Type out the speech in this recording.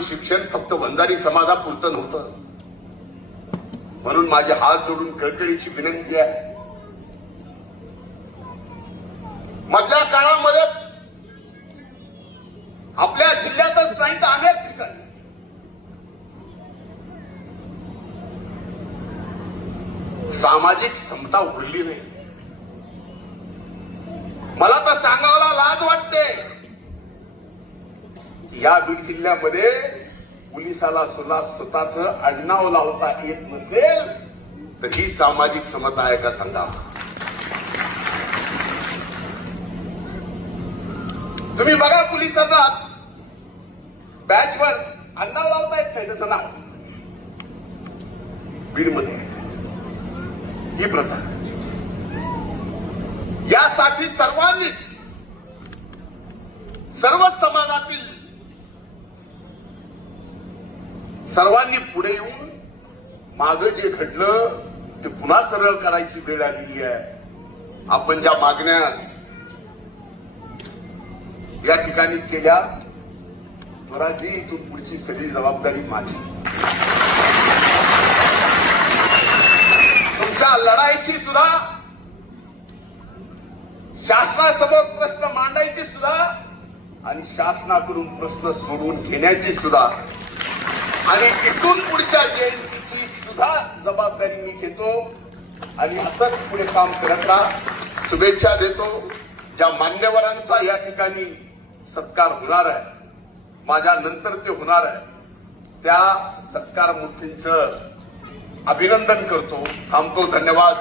शिक्षण फक्त वंजारी समाजापुरतं नव्हतं. म्हणून माझे हात जोडून कळकळीची विनंती आहे, मधल्या काळामध्ये आपल्या जिल्ह्यातच नाही तर अनेक ठिकाणी सामाजिक समता उरली नाही. मला तर सांगायला लाज वाटते, या बीड जिल्ह्यामध्ये पोलिसाला सुद्धा स्वतःच आडनाव लावता येत नसेल तर ही सामाजिक समता आहे का सांगा. तुम्ही बघा, पोलिसांना बॅचवर आडनाव लावता येत नाही त्याचं नाव. बीडमध्ये ही प्रथा. यासाठी सर्वांनीच, सर्व समाजातील सर्वांनी पुढे येऊन मागे जे घडलं ते पुन्हा सरळ करायची वेळ आलेली आहे. आपण ज्या मागण्या या ठिकाणी केल्या, स्वराजी इथून पुढची सगळी जबाबदारी माझी. तुमच्या लढाईची सुद्धा, शासनासमोर प्रश्न मांडायचे सुद्धा आणि शासनाकडून प्रश्न सोडवून घेण्याची सुद्धा आणि इथून पुढच्या जयंतीची सुद्धा जबाबदारी मी घेतो आणि असंच पुढे काम करत राहा. शुभेच्छा देतो. ज्या मान्यवरांचा या ठिकाणी सत्कार होणार आहे, माझ्या नंतर ते होणार आहे, त्या सत्कार मूर्तींचं अभिनंदन करतो. थांबतो. धन्यवाद.